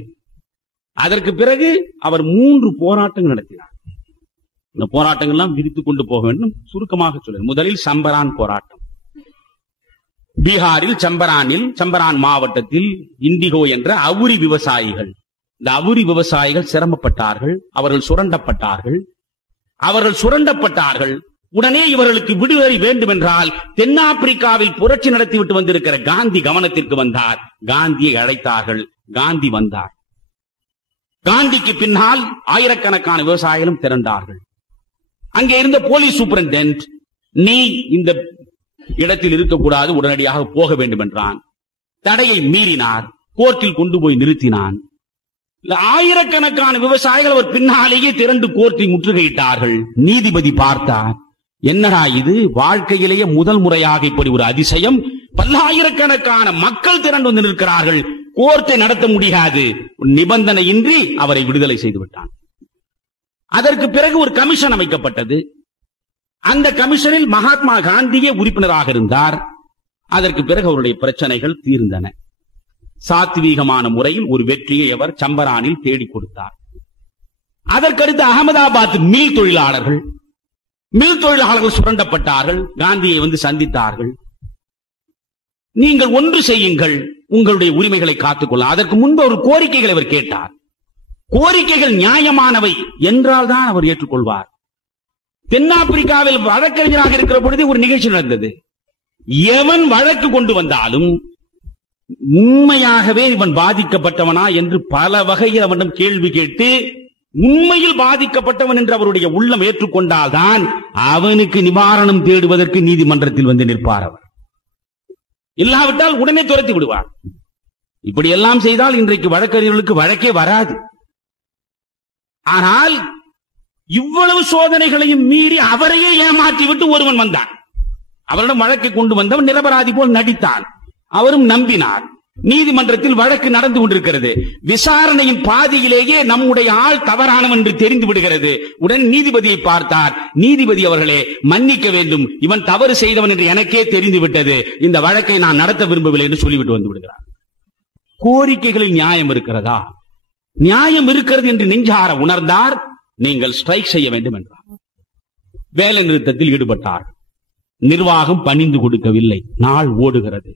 அதற்கு பிறகு அவர் 3 போராட்டங்கள் நடத்தினார். இந்த போராட்டங்கள்லாம் விரித்துக் கொண்டு போக வேண்டும், சுருக்கமாக சொல்ல. முதலில் சம்பரான் போராட்டம். பீகாரில் சம்பரான் மாவட்டத்தில் இண்டிகோ என்ற அவுரி விவசாயிகள், இந்த அவுரி விவசாயிகள் சிரமப்பட்டார்கள், அவர்கள் சுரண்டப்பட்டார்கள். உடனே இவர்களுக்கு விடுதலை வேண்டும் என்றால் தென்னாப்பிரிக்காவில் புரட்சி நடத்திவிட்டு வந்திருக்கிற காந்தி கவனத்திற்கு வந்தார். காந்தியை அழைத்தார்கள். காந்தி வந்தார். காந்திக்கு பின்னால் ஆயிரக்கணக்கான விவசாயிகளும் திரண்டார்கள். அங்கே இருந்த போலீஸ் சூப்பரண்டென்ட், நீ இந்த இடத்தில் இருக்கக்கூடாது, உடனடியாக போக வேண்டும் என்றான். தடையை மீறினார். கோர்ட்டில் கொண்டு போய் நிறுத்தினான். ஆயிரக்கணக்கான விவசாயிகள் அவர் பின்னாலேயே திரண்டு கோர்ட்டை முற்றுகையிட்டார்கள். நீதிபதி பார்த்தார், என்னடா இது, வாழ்க்கையிலேயே முதல் முறையாக இப்படி ஒரு அதிசயம், பல்லாயிரக்கணக்கான மக்கள் திரண்டு வந்து நிற்கிறார்கள், கோர்ட்டை நடத்த முடியாது. நிபந்தனையின்றி அவரை விடுதலை செய்து விட்டான். அதற்கு பிறகு ஒரு கமிஷன் அமைக்கப்பட்டது. அந்த கமிஷனில் மகாத்மா காந்தியே உறுப்பினராக இருந்தார். அதற்கு பிறகு அவருடைய பிரச்சனைகள் தீர்ந்தன. சாத்வீகமான முறையில் ஒரு வெற்றியை அவர் சம்பரானில் தேடிக் கொடுத்தார். அதற்கடுத்து அகமதாபாத் மில் தொழிலாளர்கள் சுரண்டப்பட்டார்கள். காந்தியை வந்து சந்தித்தார்கள். நீங்கள் ஒன்று செய்யுங்கள், உங்களுடைய உரிமைகளை காத்துக்கொள்ள. அதற்கு முன்பு ஒரு கோரிக்கைகளை அவர் கேட்டார். கோரிக்கைகள் நியாயமானவை என்றால் தான் அவர் ஏற்றுக்கொள்வார். தென்னாப்பிரிக்காவில் வழக்கறிஞராக இருக்கிற பொழுது ஒரு நிகழ்ச்சி நடந்தது. எவன் வழக்கு கொண்டு வந்தாலும் உண்மையாகவே இவன் பாதிக்கப்பட்டவனா என்று பல வகையில் அவனிடம் கேள்வி கேட்டு உண்மையில் பாதிக்கப்பட்டவன் என்று அவருடைய உள்ளம் ஏற்றுக்கொண்டால்தான் அவனுக்கு நிவாரணம் தேடுவதற்கு நீதிமன்றத்தில் வந்து நிற்பார். அவர் இல்லாவிட்டால் உடனே துரத்தி விடுவார். இப்படி எல்லாம் செய்தால் இன்றைக்கு வழக்கறிஞர்களுக்கு வழக்கே வராது. ஆனால் இவ்வளவு சோதனைகளையும் மீறி அவரையே ஏமாற்றிவிட்டு ஒருவன் வந்தான். அவரிடம் வழக்கை கொண்டு வந்தவன் நிரபராதி போல் நடித்தான். அவரும் நம்பினார். நீதிமன்றத்தில் வழக்கு நடந்து கொண்டிருக்கிறது. விசாரணையின் பாதியிலேயே நம்முடைய ஆள் தவறானவன் என்று தெரிந்து விடுகிறது. உடன் நீதிபதியை பார்த்தார். நீதிபதி அவர்களே, மன்னிக்க வேண்டும், இவன் தவறு செய்தவன் என்று எனக்கே தெரிந்து விட்டது, இந்த வழக்கை நான் நடத்த விரும்பவில்லை என்று சொல்லிவிட்டு வந்து விடுகிறார். கோரிக்கைகளில் நியாயம் இருக்கிறதா? நியாயம் இருக்கிறது என்று நெஞ்சார உணர்ந்தார். நீங்கள் ஸ்ட்ரைக் செய்ய வேண்டும் என்றார். வேலை நிறுத்தத்தில் ஈடுபட்டார். நிர்வாகம் பணிந்து கொடுக்கவில்லை. நாள் ஓடுகிறது.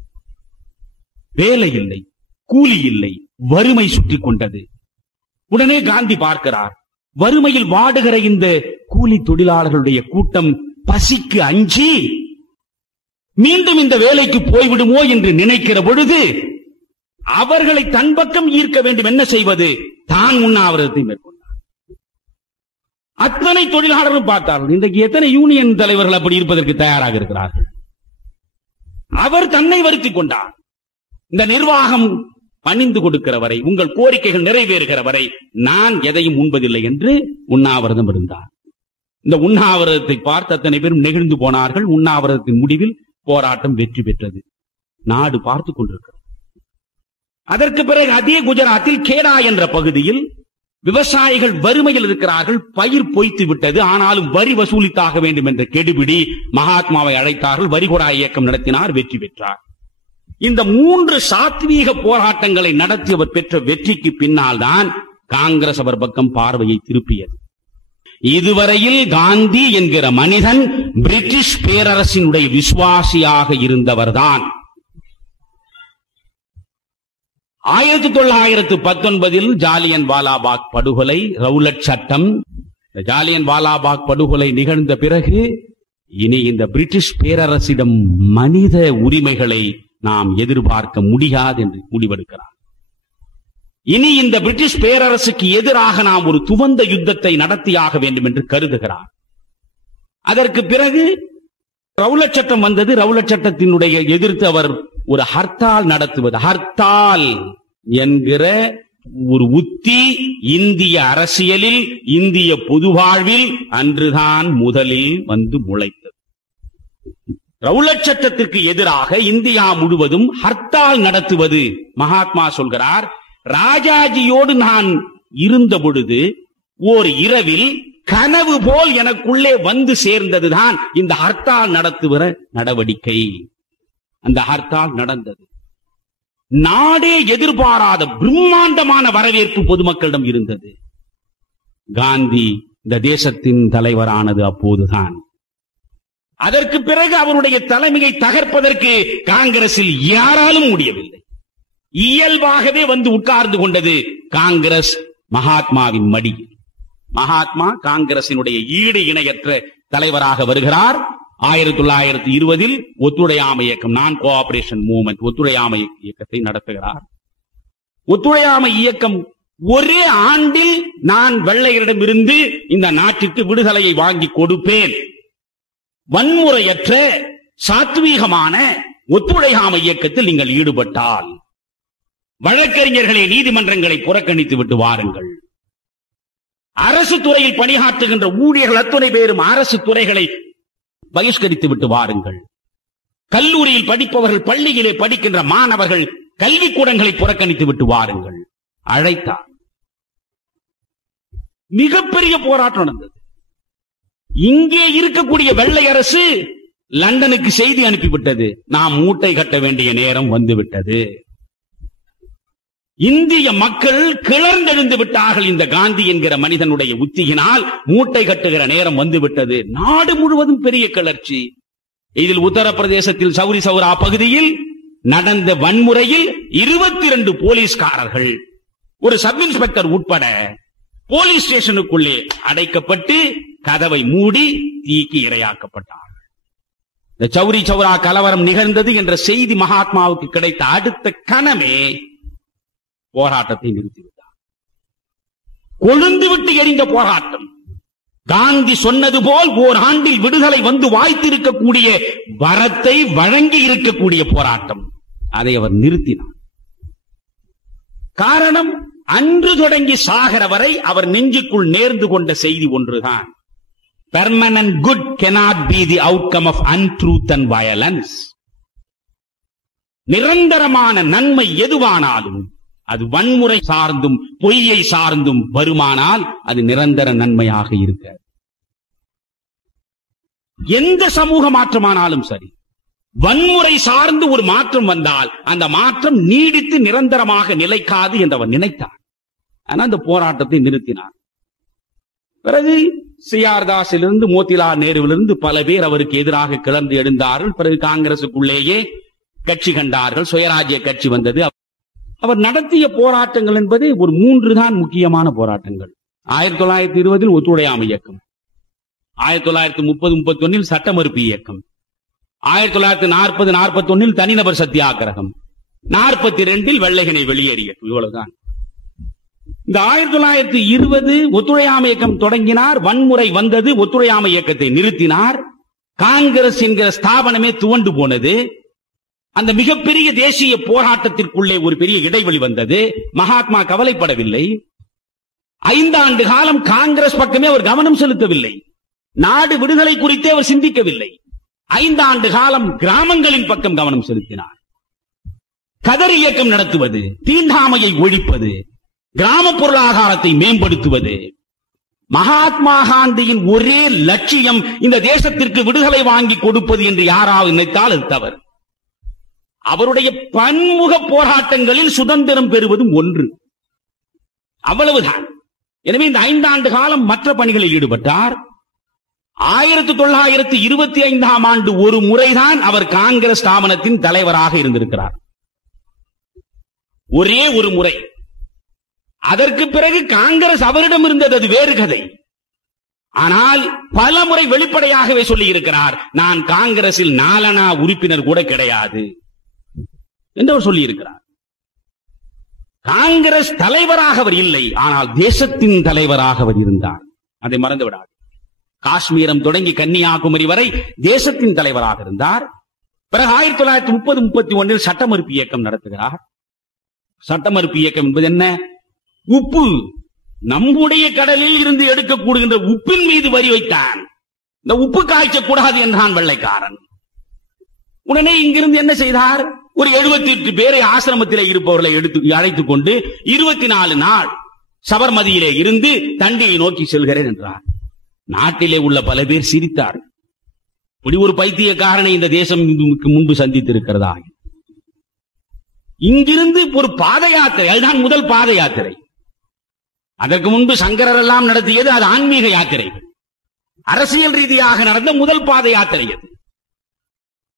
வேலை இல்லை, கூலி இல்லை, வறுமை சுற்றி கொண்டது. உடனே காந்தி பார்க்கிறார், வறுமையில் வாடுகிற இந்த கூலி தொழிலாளர்களுடைய கூட்டம் பசிக்கு அஞ்சி மீண்டும் இந்த வேலைக்கு போய்விடுமோ என்று நினைக்கிற பொழுது அவர்களை தன் பக்கம் ஈர்க்க வேண்டும். என்ன செய்வது? தான் உண்ணாவிரதத்தை மேற்கொண்டார். அத்தனை தொழிலாளர்களும் பார்த்தார்கள். இன்றைக்கு எத்தனை யூனியன் தலைவர்கள் அப்படி இருப்பதற்கு தயாராக இருக்கிறார்கள்? அவர் தன்னை வருத்திக் கொண்டார். இந்த நிர்வாகம் பணிந்து கொடுக்கிற வரை, உங்கள் கோரிக்கைகள் நிறைவேறுகிற வரை நான் எதையும் உண்பதில்லை என்று உண்ணாவிரதம் இருந்தார். இந்த உண்ணாவிரதத்தை பார்த்து அத்தனை பேரும் நெகிழ்ந்து போனார்கள். உண்ணாவிரதத்தின் முடிவில் போராட்டம் வெற்றி பெற்றது. நாடு பார்த்துக் கொண்டிருக்கிறது. அதற்கு பிறகு அதே குஜராத்தில் கேடா என்ற பகுதியில் விவசாயிகள் வறுமையில் இருக்கிறார்கள். பயிர் பொய்த்து விட்டது, ஆனாலும் வரி வசூலித்தாக வேண்டும் என்ற கெடுபிடி. மகாத்மாவை அழைத்தார்கள். வரிகொடா இயக்கம் நடத்தினார். வெற்றி பெற்றார். இந்த 3 சாத்வீக போராட்டங்களை நடத்தி அவர் பெற்ற வெற்றிக்கு பின்னால் தான் காங்கிரஸ் அவர் பக்கம் பார்வையை திருப்பியது. இதுவரையில் காந்தி என்கிற மனிதன் பிரிட்டிஷ் பேரரசினுடைய விசுவாசியாக இருந்தவர்தான். 1919 ஜாலியன் வாலாபாக் படுகொலை, ரவுலட் சட்டம். ஜாலியன் வாலாபாக் படுகொலை நிகழ்ந்த பிறகு இனி இந்த பிரிட்டிஷ் பேரரசிடம் மனித உரிமைகளை நாம் எதிர்பார்க்க முடியாது என்று முடிவெடுக்கிறார். இனி இந்த பிரிட்டிஷ் பேரரசுக்கு எதிராக நாம் ஒரு துவந்த யுத்தத்தை நடத்தியாக வேண்டும் என்று கருதுகிறார். அதற்கு பிறகு ரவுலட் சட்டம் வந்தது. ரவுலட் சட்டத்தினுடைய எதிர்த்து அவர் ஒரு ஹர்த்தால் நடத்துவது, ஹர்த்தால் என்கிற ஒரு உத்தி இந்திய அரசியலில், இந்திய பொது வாழ்வில் அன்றுதான் முதலில் வந்து முளைத்தது. ரவுலட் சட்டத்திற்கு எதிராக இந்தியா முழுவதும் ஹர்த்தால் நடத்துவது. மகாத்மா சொல்கிறார், ராஜாஜியோடு நான் இருந்த பொழுது ஓர் இரவில் கனவு போல் எனக்குள்ளே வந்து சேர்ந்ததுதான் இந்த ஹர்த்தால் நடத்துகிற நடவடிக்கை. அந்த ஹர்த்தால் நடந்தது. நாடே எதிர்பாராத பிரம்மாண்டமான வரவேற்பு பொதுமக்களிடம் இருந்தது. காந்தி இந்த தேசத்தின் தலைவரானது அப்போதுதான். அதற்கு பிறகு அவருடைய தலைமையை தகர்ப்பதற்கு காங்கிரஸில் யாராலும் முடியவில்லை. இயல்பாகவே வந்து உட்கார்ந்து கொண்டது காங்கிரஸ் மகாத்மாவின் மடியில். மகாத்மா காங்கிரசினுடைய ஈடு இணையற்ற தலைவராக வருகிறார். 1920 ஒத்துழையாமை இயக்கம், நான் கோஆபரேஷன் மூவ்மெண்ட், ஒத்துழையாமை இயக்கத்தை நடத்துகிறார். ஒத்துழையாமை இயக்கம் ஒரே ஆண்டில் நான் வெள்ளையரிடமிருந்து இந்த நாட்டிற்கு விடுதலையை வாங்கி கொடுப்பேன், வன்முறையற்ற சாத்வீகமான ஒத்துழையாமை இயக்கத்தில் நீங்கள் ஈடுபட்டால் வழக்கறிஞர்களை, நீதிமன்றங்களை புறக்கணித்து விட்டு வாருங்கள். அரசு துறையில் பணியாற்றுகின்ற ஊழியர்கள் அத்துணை பேரும் அரசு துறைகளை பகிஷ்கரித்து விட்டு வாருங்கள். கல்லூரியில் படிப்பவர்கள், பள்ளியிலே படிக்கின்ற மாணவர்கள் கல்விக்கூடங்களை புறக்கணித்து விட்டு வாருங்கள் அழைத்தார். மிகப்பெரிய போராட்டம் நடந்தது. இங்கே இருக்கக்கூடிய வெள்ளை அரசு லண்டனுக்கு செய்தி அனுப்பிவிட்டது, நாம் மூட்டை கட்ட வேண்டிய நேரம் வந்துவிட்டது. இந்திய மக்கள் கிளர்ந்தெழுந்து விட்டார்கள். இந்த காந்தி என்கிற மனிதனுடைய உத்தியினால் மூட்டை கட்டுகிற நேரம் வந்துவிட்டது. நாடு முழுவதும் பெரிய கிளர்ச்சி. இதில் உத்தரப்பிரதேசத்தில் சௌரி சௌரா பகுதியில் நடந்த வன்முறையில் 22 போலீஸ்காரர்கள், ஒரு சப் இன்ஸ்பெக்டர் உட்பட போலீஸ் ஸ்டேஷனுக்குள்ளே அடைக்கப்பட்டு கதவை மூடி தீக்கு இரையாக்கப்பட்டார்கள். இந்த சௌரி சௌரா கலவரம் நிகழ்ந்தது என்ற செய்தி மகாத்மாவுக்கு கிடைத்த அடுத்த கணமே போராட்டத்தை நிறுத்திவிட்டார். கொழுந்துவிட்டு எரிந்த போராட்டம். காந்தி சொன்னது போல் ஓராண்டில் விடுதலை வந்து வாய்த்திருக்கக்கூடிய வரத்தை வழங்கி இருக்கக்கூடிய போராட்டம், அதை அவர் நிறுத்தினார். காரணம், அன்று தொடங்கி சாகர வரை அவர் நெஞ்சுக்குள் நேர்ந்து கொண்ட செய்தி ஒன்றுதான், permanent good cannot be the outcome of untruth and violence. நிரந்தரமான நன்மை எதுவானாலும் அது வன்முறை சார்ந்தும் பொய்யை சார்ந்தும் வருமானால் அது நிரந்தர நன்மையாக இருக்க. எந்த சமூக மாற்றமானாலும் சரி, வன்முறை சார்ந்து ஒரு மாற்றம் வந்தால் அந்த மாற்றம் நீடித்து நிரந்தரமாக நிலைக்காது என்று அவர் நினைத்தார். ஆனால் அந்த போராட்டத்தை நிறுத்தினார். பிறகு சி.ஆர். தாஸிலிருந்து மோதிலால் நேருவிலிருந்து பல பேர் அவருக்கு எதிராக கிளர்ந்து எழுந்தார்கள். பிறகு காங்கிரசுக்குள்ளேயே கட்சி கண்டார்கள், சுயராஜ்ய கட்சி வந்தது. அவர் நடத்திய போராட்டங்கள் என்பது ஒரு 3 தான் முக்கியமான போராட்டங்கள். 1920 ஒத்துழையாமை இயக்கம், 1930-31 சட்ட மறுப்பு இயக்கம், 1940-41 தனிநபர் சத்தியாகிரகம், 42 வெள்ளையனை வெளியேறிய இவ்வளவுதான். இந்த 1920 ஒத்துழையாமை இயக்கம் தொடங்கினார், வன்முறை வந்தது, ஒத்துழையாமை இயக்கத்தை நிறுத்தினார். காங்கிரஸ் என்கிற ஸ்தாபனமே துவண்டு போனது. அந்த மிகப்பெரிய தேசிய போராட்டத்திற்குள்ளே ஒரு பெரிய இடைவெளி வந்தது. மகாத்மா கவலைப்படவில்லை. 5 ஆண்டு காலம் காங்கிரஸ் பக்கமே அவர் கவனம் செலுத்தவில்லை. நாடு விடுதலை குறித்தே அவர் சிந்திக்கவில்லை. 5 ஆண்டு காலம் கிராமங்களின் பக்கம் கவனம் செலுத்தினார். கதர் இயக்கம் நடத்துவது, தீண்டாமையை ஒழிப்பது, கிராம பொருளாதாரத்தை மேம்படுத்துவது. மகாத்மா காந்தியின் ஒரே லட்சியம் இந்த தேசத்திற்கு விடுதலை வாங்கி கொடுப்பது என்று யாராவது நினைத்தால் அது தவறு. அவருடைய பன்முக போராட்டங்களில் சுதந்திரம் பெறுவதும் ஒன்று, அவ்வளவுதான். எனவே இந்த 5 ஆண்டு காலம் மற்ற பணிகளில் ஈடுபட்டார். 1925ஆம் ஆண்டு ஒரு முறைதான் அவர் காங்கிரஸ் ஸ்தாபனத்தின் தலைவராக இருந்திருக்கிறார், ஒரே ஒரு முறை. அதற்கு பிறகு காங்கிரஸ் அவரிடம் இருந்தது, அது வேறு கதை. ஆனால் பல முறை வெளிப்படையாகவே சொல்லி இருக்கிறார், நான் காங்கிரஸில் 4 உறுப்பினர் கூட கிடையாது என்று அவர் சொல்லி இருக்கிறார். காங்கிரஸ் தலைவராக அவர் இல்லை, ஆனால் தேசத்தின் தலைவராக அவர் இருந்தார். அதை மறந்து விடாது. காஷ்மீரம் தொடங்கி கன்னியாகுமரி வரை தேசத்தின் தலைவராக இருந்தார். பிறகு 1930-31 சட்ட மறுப்பு இயக்கம் நடத்துகிறார். சட்ட மறுப்பு இயக்கம் என்பது என்ன? உப்பு, நம்முடைய கடலில் இருந்து எடுக்கக்கூடுகின்ற உப்பின் மீது வரி வைத்தான். இந்த உப்பு காய்ச்சக்கூடாது என்றான் வெள்ளைக்காரன். உடனே இங்கிருந்து என்ன செய்தார்? ஒரு 78 பேரை ஆசிரமத்திலே இருப்பவர்களை அழைத்துக் கொண்டு 24 நாள் சபர்மதியிலே இருந்து தண்டியை நோக்கி செல்கிறேன் என்றார். நாட்டிலே உள்ள பல பேர் சிரித்தார். இப்படி ஒரு பைத்தியக்காரனை இந்த தேசம் முன்பு சந்தித்திருக்கிறதா? இங்கிருந்து ஒரு பாத யாத்திரை, அதுதான் முதல் பாத யாத்திரை. அதற்கு முன்பு சங்கரர் எல்லாம் நடத்தியது அது ஆன்மீக யாத்திரை. அரசியல் ரீதியாக நடந்த முதல் பாத யாத்திரை அது.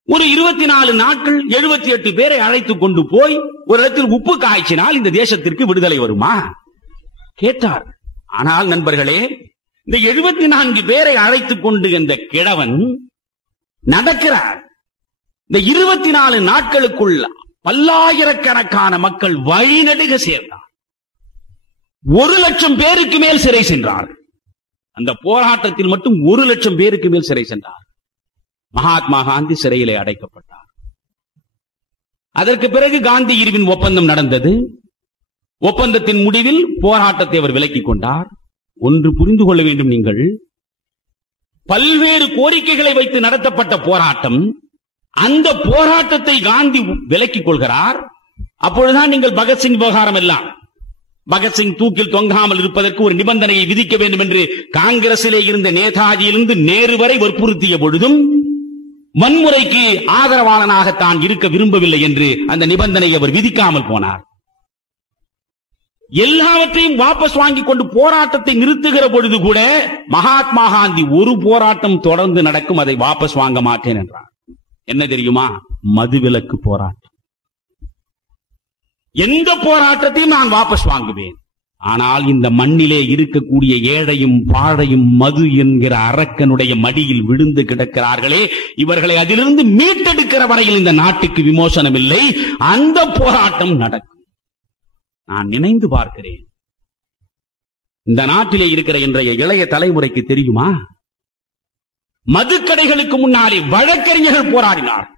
ஒரு 24 நாட்கள் 78 பேரை அழைத்துக் கொண்டு போய் ஒரு இடத்தில் உப்பு காய்ச்சினால் இந்த தேசத்திற்கு விடுதலை வருமா கேட்டார். ஆனால் நண்பர்களே, இந்த 74 பேரை அழைத்துக் கொண்டு இந்த கிழவன் நடக்கிறார். இந்த 24 நாட்களுக்குள் பல்லாயிரக்கணக்கான மக்கள் வழிநடுக சேர்ந்தார். 1,00,000 பேருக்கு மேல் சிறை சென்றார். அந்த போராட்டத்தில் மட்டும் 1,00,000 பேருக்கு மேல் சிறை சென்றார். மகாத்மா காந்தி சிறையிலே அடைக்கப்பட்டார். அதற்கு பிறகு காந்தி இர்வின் ஒப்பந்தம் நடந்தது. ஒப்பந்தத்தின் முடிவில் போராட்டத்தை அவர் விலக்கிக் கொண்டார். ஒன்று புரிந்து கொள்ள வேண்டும், நீங்கள் பல்வேறு கோரிக்கைகளை வைத்து நடத்தப்பட்ட போராட்டம், அந்த போராட்டத்தை காந்தி விலக்கிக் கொள்கிறார். அப்பொழுதுதான் நீங்கள் பகத்சிங் விவகாரம் எல்லாம், பகத்சிங் தூக்கில் தொங்காமல் இருப்பதற்கு ஒரு நிபந்தனையை விதிக்க வேண்டும் என்று காங்கிரசிலே இருந்த நேதாஜியிலிருந்து நேரு வரை வற்புறுத்திய பொழுதும் வன்முறைக்கு ஆதரவாளனாக தான் இருக்க விரும்பவில்லை என்று அந்த நிபந்தனையை அவர் விதிக்காமல் போனார். எல்லாவற்றையும் வாபஸ் வாங்கிக் கொண்டு போராட்டத்தை நிறுத்துகிற பொழுது கூட மகாத்மா காந்தி ஒரு போராட்டம் தொடர்ந்து நடக்கும், அதை வாபஸ் வாங்க மாட்டேன் என்றார். என்ன தெரியுமா? மதுவிலக்கு போராட்டம். எந்த போராட்டத்தையும் நான் வாபஸ் வாங்குவேன். ஆனால் இந்த மண்ணிலே இருக்கக்கூடிய ஏழையும் பாழையும் மது என்கிற அரக்கனுடைய மடியில் விழுந்து கிடக்கிறார்களே, இவர்களை அதிலிருந்து மீட்டெடுக்கிற வரையில் இந்த நாட்டுக்கு விமோசனம் இல்லை. அந்த போராட்டம் நடக்கும். நான் நினைந்து பார்க்கிறேன், இந்த நாட்டிலே இருக்கிற இன்றைய இளைய தலைமுறைக்கு தெரியுமா, மதுக்கடைகளுக்கு முன்னாலே வழக்கறிஞர்கள் போராடினார்கள்,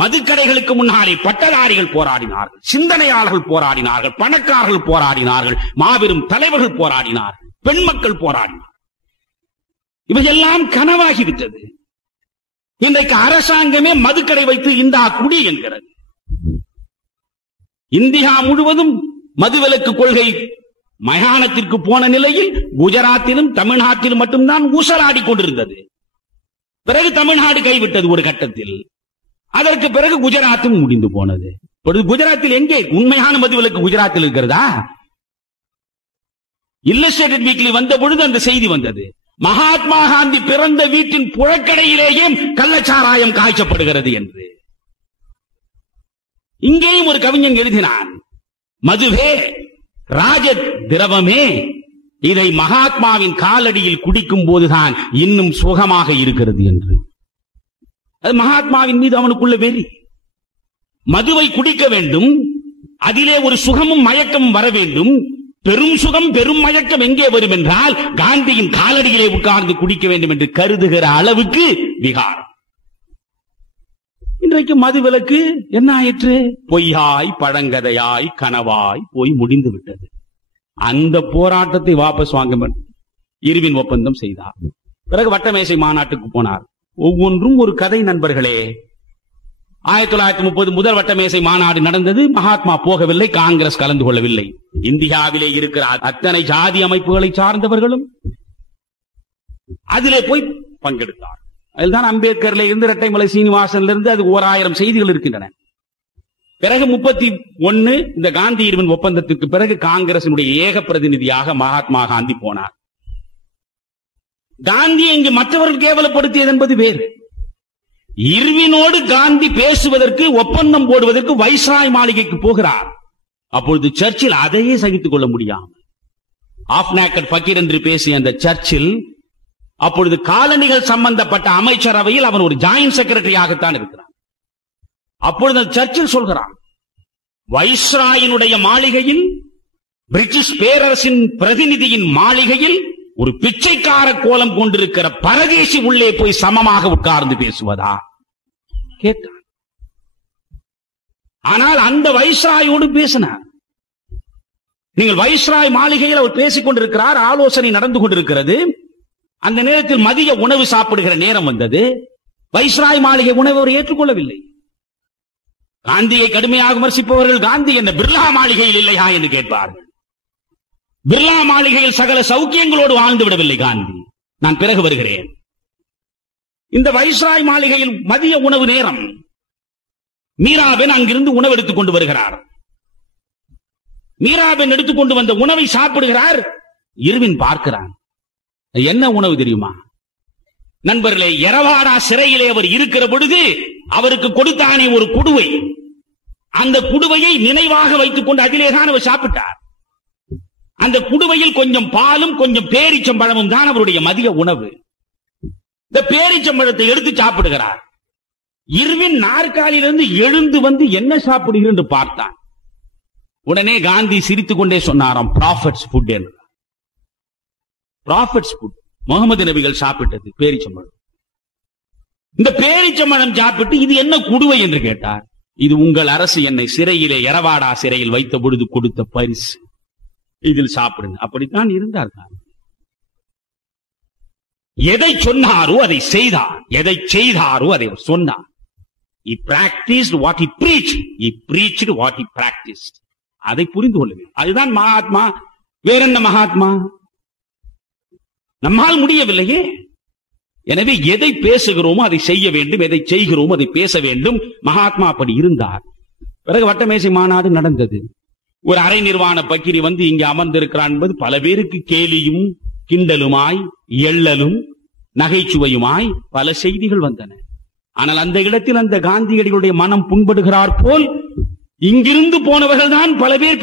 மதுக்கடைகளுக்கு முன்னாலே பட்டதாரிகள் போராடினார்கள், சிந்தனையாளர்கள் போராடினார்கள், பணக்காரர்கள் போராடினார்கள், மாபெரும் தலைவர்கள் போராடினார்கள், பெண் மக்கள் போராடினார்கள். இவையெல்லாம் கனவாகிவிட்டது. இன்றைக்கு அரசாங்கமே மதுக்கடை வைத்து இந்தா குடி என்கிறது. இந்தியா முழுவதும் மதுவிலக்கு கொள்கை மயானத்திற்கு போன நிலையில் குஜராத்திலும் தமிழ்நாட்டிலும் மட்டும்தான் ஊசலாடி கொண்டிருந்தது. பிறகு தமிழ்நாடு கைவிட்டது ஒரு கட்டத்தில். அதற்கு பிறகு குஜராத்தும் முடிந்து போனது. குஜராத்தில் எங்கே உண்மையான மதுவிலக்கு குஜராத்தில் இருக்கிறதா? இல்லஸ்ட்ரேட்டட் வீக்லி வந்த பொழுது அந்த செய்தி வந்தது. மகாத்மா காந்தி பிறந்த வீட்டின் புழக்கடையிலேயே கள்ளச்சாராயம் காய்ச்சப்படுகிறது என்று. இங்கேயும் ஒரு கவிஞன் எழுதினான், மதுவே ராஜ திரவமே, இதை மகாத்மாவின் காலடியில் குடிக்கும் போதுதான் இன்னும் சுகமாக இருக்கிறது என்று. அது மகாத்மாவின் மீது அவனுக்குள்ள வெறி. மதுவை குடிக்க வேண்டும், அதிலே ஒரு சுகமும் மயக்கமும் வர வேண்டும். பெரும் சுகம் பெரும் மயக்கம் எங்கே வரும் என்றால் காந்தியின் காலடியிலே உட்கார்ந்து குடிக்க வேண்டும் என்று கருதுகிற அளவுக்கு விகாரம். இன்றைக்கு மதுவிலக்கு என்ன ஆயிற்று? பொய்யாய் பழங்கதையாய் கனவாய் போய் முடிந்து விட்டது. அந்த போராட்டத்தை வாபஸ் வாங்க இர்வின் ஒப்பந்தம் செய்தார். பிறகு வட்டமேசை மாநாட்டுக்கு போனார். ஒவ்வொன்றும் ஒரு கதை நண்பர்களே. 1930 முதல் வட்டமேசை மாநாடு நடந்தது. மகாத்மா போகவில்லை, காங்கிரஸ் கலந்து கொள்ளவில்லை. இந்தியாவிலே இருக்கிற அத்தனை ஜாதி அமைப்புகளை சார்ந்தவர்களும் அதிலே போய் பங்கெடுத்தார். அதில்தான் அம்பேத்கர்ல இருந்து இரட்டைமலை சீனிவாசன்ல இருந்து அது 1000 செய்திகள் இருக்கின்றன. பிறகு 31 இந்த காந்தி இர்வின் ஒப்பந்தத்திற்கு பிறகு காங்கிரசினுடைய ஏக பிரதிநிதியாக மகாத்மா காந்தி போனார். காந்தி இங்கு மற்றவர்கள் கேவலப்படுத்தியது என்பது வேறு. இர்வினோடு காந்தி பேசுவதற்கு ஒப்பந்தம் போடுவதற்கு வைஸ்ராய் மாளிகைக்கு போகிறார். அப்பொழுது சர்ச்சில் அதையே சகித்துக் கொள்ள முடியாமல் ஆஃப் நேக்கட் ஃபக்கீர் என்று பேசிய அந்த சர்ச்சில் அப்பொழுது காலனிகள் சம்பந்தப்பட்ட அமைச்சரவையில் அவன் ஒரு ஜாயின்ட் செக்ரட்டரியாகத்தான் இருக்கிறான். அப்பொழுது சர்ச்சில் சொல்கிறான், வைஸ்ராயினுடைய மாளிகையில், பிரிட்டிஷ் பேரரசின் பிரதிநிதியின் மாளிகையில் ஒரு பிச்சைக்கார கோலம் கொண்டிருக்கிற பரதேசி உள்ளே போய் சமமாக உட்கார்ந்து பேசுவதா கேட்டான். ஆனால் அந்த வைஸ்ராயோடு பேசினார். நீங்கள் வைஸ்ராய் மாளிகையில் அவர் பேசிக் கொண்டிருக்கிறார், ஆலோசனை நடந்து கொண்டிருக்கிறது. அந்த நேரத்தில் மதிய உணவு சாப்பிடுகிற நேரம் வந்தது. வைஸ்ராய் மாளிகை உணவு அவர் ஏற்றுக்கொள்ளவில்லை. காந்தியை கடுமையாக விமர்சிப்பவர்கள், காந்தி என்ன பிர்லா மாளிகையில் இல்லையா என்று கேட்பார்கள். பிர்லா மாளிகையில் சகல சௌக்கியங்களோடு வாழ்ந்து விடவில்லை காந்தி. நான் பிறகு வருகிறேன். இந்த வைஸ்ராய் மாளிகையில் மதிய உணவு நேரம். மீராபென் அங்கிருந்து உணவு எடுத்துக் கொண்டு வருகிறார். மீராபென் எடுத்துக்கொண்டு வந்த உணவை சாப்பிடுகிறார். இர்வின் பார்க்கிறான். என்ன உணவு தெரியுமா நண்பர்களே? எரவாடா சிறையிலே அவர் இருக்கிற பொழுது அவருக்கு கொடுத்தானே ஒரு குடுவை, அந்த குடுவையை நினைவாக வைத்துக் கொண்டு அதிலேதான் அவர் சாப்பிட்டார். அந்த குடுவையில் கொஞ்சம் பாலும் கொஞ்சம் பேரிச்சம்பழமும் தான் அவருடைய மதிய உணவு. இந்த பேரிச்சம்பழத்தை எடுத்து சாப்பிடுகிறார். இர்வின் நாற்காலியிலிருந்து எழுந்து வந்து என்ன சாப்பிடுகிறேன் என்று பார்த்தான். உடனே காந்தி சிரித்துக் கொண்டே சொன்னாராம், ப்ராஃபட்ஸ் ஃபுட் என்று. ப்ராஃபட்ஸ் ஃபுட், முகமது நபிகள் சாப்பிட்டது பேரிச்சம்பழம். இந்த பேரிச்சம்பழம் சாப்பிட்டு இது என்ன குடுவை என்று கேட்டார். இது உங்கள் அரசு என்னை சிறையிலே எரவாடா சிறையில் வைத்த பொழுது கொடுத்த பரிசு, இதில் சாப்பிடுங்க. அப்படித்தான் இருந்தார். எதை சொன்னாரோ அதை செய்தார், எதை செய்தாரோ அதை சொன்னார். He practiced what he preached. He preached what he practiced. அதை புரிந்து கொள்ளுங்கள். அதுதான் மகாத்மா. வேற என்ன மகாத்மா? நம்மால் முடியவில்லையே. எனவே எதை பேசுகிறோமோ அதை செய்ய வேண்டும், எதை செய்கிறோமோ அதை பேச வேண்டும். மகாத்மா அப்படி இருந்தார். பிறகு வட்டமேசை மாநாடு நடந்தது. ஒரு அரை நிர்வாண பக்கிரி வந்து இங்கே அமர்ந்திருக்கிறான் என்பது பல பேருக்கு கேலியும் கிண்டலுமாய் எள்ளலும் நகைச்சுவையுமாய் பல செய்திகள் வந்தன. ஆனால் அந்த இடத்தில் அந்த காந்தியடிகளுடைய மனம் புண்படுகிறார் போல் இங்கிருந்து போனவர்கள் தான் பல பேர்